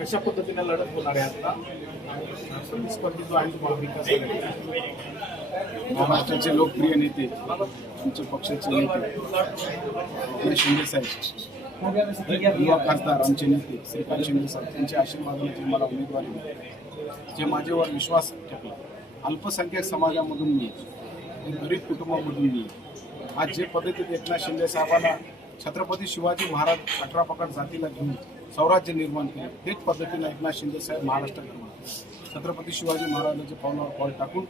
कशा पद्धतीने लढत होणार आहे आता स्पर्धी जो आहे महाविकास आघाडी महाराष्ट्राचे लोकप्रिय नेते आमच्या पक्षाचे नेते एकनाथ शिंदे साहेब, युवा खासदार आमचे नेते श्रीकांत शिंदे साहेब त्यांच्या आशीर्वादाने जे मला उमेदवारी मिळाली, जे माझ्यावर विश्वास ठेवला, अल्पसंख्याक समाजामधून मी, गरीब कुटुंबामधून मी, आज जे पद्धतीत एकनाथ शिंदे साहेबांना छत्रपती शिवाजी महाराज 18 पगड जातीला घेऊन स्वराज्य निर्माण केले, तेच पद्धतीने एकनाथ शिंदे साहेब महाराष्ट्रात छत्रपती शिवाजी महाराजांच्या पावलावर पाऊल टाकून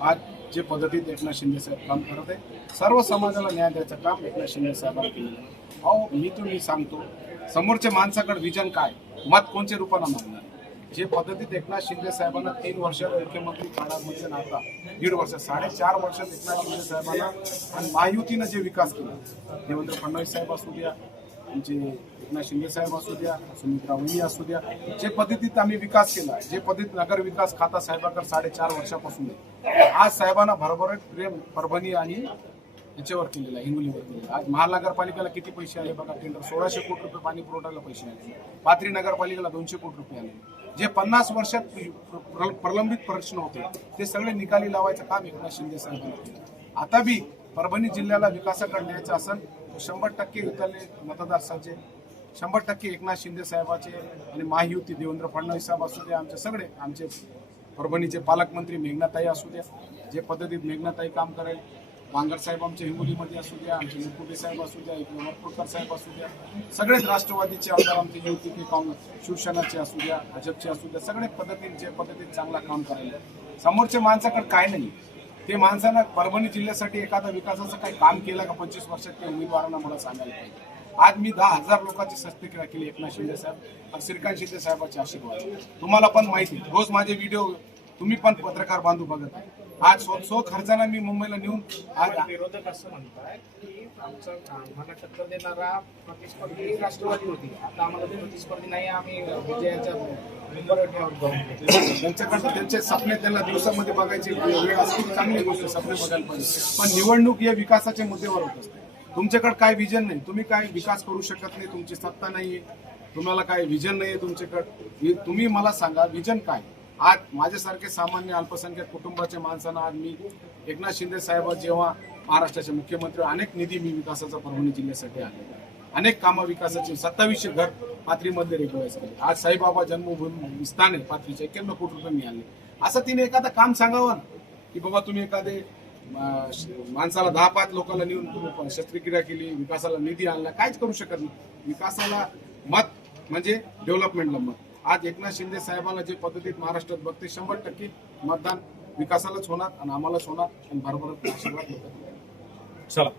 आज जे पद्धतीत एकनाथ शिंदे साहेब काम करत आहे, सर्व समाजाला न्याय द्यायचं काम एकनाथ शिंदे साहेबांनी केलेलं आहे. अहो मी सांगतो, समोरच्या माणसाकडे विजन काय, मत कोणत्या रूपानं मागणार. जे पद्धतीत एकनाथ शिंदे साहेबांना 3 वर्षात मुख्यमंत्री काळामध्ये नाता 1.5 वर्ष 4.5 वर्षात एकनाथ शिंदे साहेबांना आणि महायुतीनं जे विकास केला, देवेंद्र फडणवीस साहेब असू द्या, आमचे एकनाथ शिंदे साहेब असू द्या, सुमित्रा वहिनी असू द्या, जे पद्धतीत आम्ही विकास केला, जे पद्धतीत नगर विकास खाता साहेबांकडे 4.5 वर्षापासून आहे. आज साहेबांना भरभराट प्रेम परभणी आणि याच्यावर केलेला आहे, हिंगोलीवर केलेला. आज महानगरपालिकेला किती पैसे आले बघा, टेंडर 1600 कोटी रुपये पाणी पुरवठ्याला पैसे आले, पाथरी नगरपालिकेला 200 कोटी रुपये आले. जे 50 वर्षात प्रलंबित प्रश्न होते ते सगळे निकाली लावायचं काम एकनाथ शिंदे साहेबांनी केलं. आता बी परभणी जिल्ह्याला विकासाकडे न्यायचं असेल 100% इथले मतदारसंघाचे 100% एकनाथ शिंदे साहेबाचे आणि महायुती देवेंद्र फडणवीस साहेब असू द्या, आमचे परभणीचे पालकमंत्री मेघनाताई असू द्या, जे पद्धतीत मेघनाताई काम करेल, वांगर साहेब आमच्या हिंगोलीमध्ये असू द्या, आमचे मुकुटे साहेब असू द्या, वरपुडकर साहेब असू द्या, सगळेच राष्ट्रवादीचे आमदार आमचे युती काँग्रेस शिवसेनाचे असू द्या, भाजपचे असू द्या, सगळे पद्धतीत चांगला काम करायला. समोरच्या माणसाकडे काय नाही, ते माणसानं परभणी जिल्ह्यासाठी एखादा विकासाचं काही काम केलं का 25 वर्षात त्या उमेदवारांना मला सांगायला पाहिजे. आज मी 10,000 लोकांची शस्त्रक्रिया केली एकनाथ शिंदे साहेब आणि श्रीकांत शिंदे साहेबांचे आशीर्वाद. तुम्हाला पण माहिती, रोज माझे व्हिडिओ तुम्ही पण पत्रकार बांधू बघत आहे. आज सो खर्चानं मी मुंबईला नेऊन आज विरोधक असं म्हणतात की आमचं आम्हाला टक्कर देणारा प्रतिस्पर्धी राष्ट्रवादी होती, आता आम्हाला प्रतिस्पर्धी नाही, आम्ही विजयाच्या नंबरवर त्यांच्याकडे त्यांचे स्वप्ने त्यांना दिवसामध्ये बघायची वेळ असते, चांगली गोष्ट स्वप्ने बघायला पाहिजे. पण निवडणूक या विकासाच्या मुद्द्यावर होत असते. तुमच्याकडे काय विजन नाही, तुम्ही काय विकास करू शकत नाही, तुमची सत्ता नाहीये, तुम्हाला काय विजन नाहीये तुमच्याकडे. तुम्ही मला सांगा विजन काय. आज माझ्यासारखे सामान्य अल्पसंख्याक कुटुंबाच्या माणसांना आज मी एकनाथ शिंदे साहेब जेव्हा महाराष्ट्राचे मुख्यमंत्री, अनेक निधी मी विकासाचा परभणी जिल्ह्यासाठी आले, अनेक कामं विकासाची 2700 घर पाथरीमध्ये रेगुलाइज केले. आज साईबाबा जन्मभूमी स्थान आहे पाथरीचे 91 कोटी रुपये मिळाले. असं तिने एखादं काम सांगावं ना की बाबा तुम्ही एखादे माणसाला 10-5 लोकांना नेऊन तुम्ही शस्त्रक्रिया केली, विकासाला निधी आणला, काहीच करू शकत नाही. विकासाला मत म्हणजे डेव्हलपमेंटला मत. आज एकनाथ शिंदे साहेबांना जे पद्धतीत महाराष्ट्रात बघते 100% मतदान विकासालाच होणार आणि आम्हालाच होणार आणि भरभराट आशीर्वाद होतात. चला.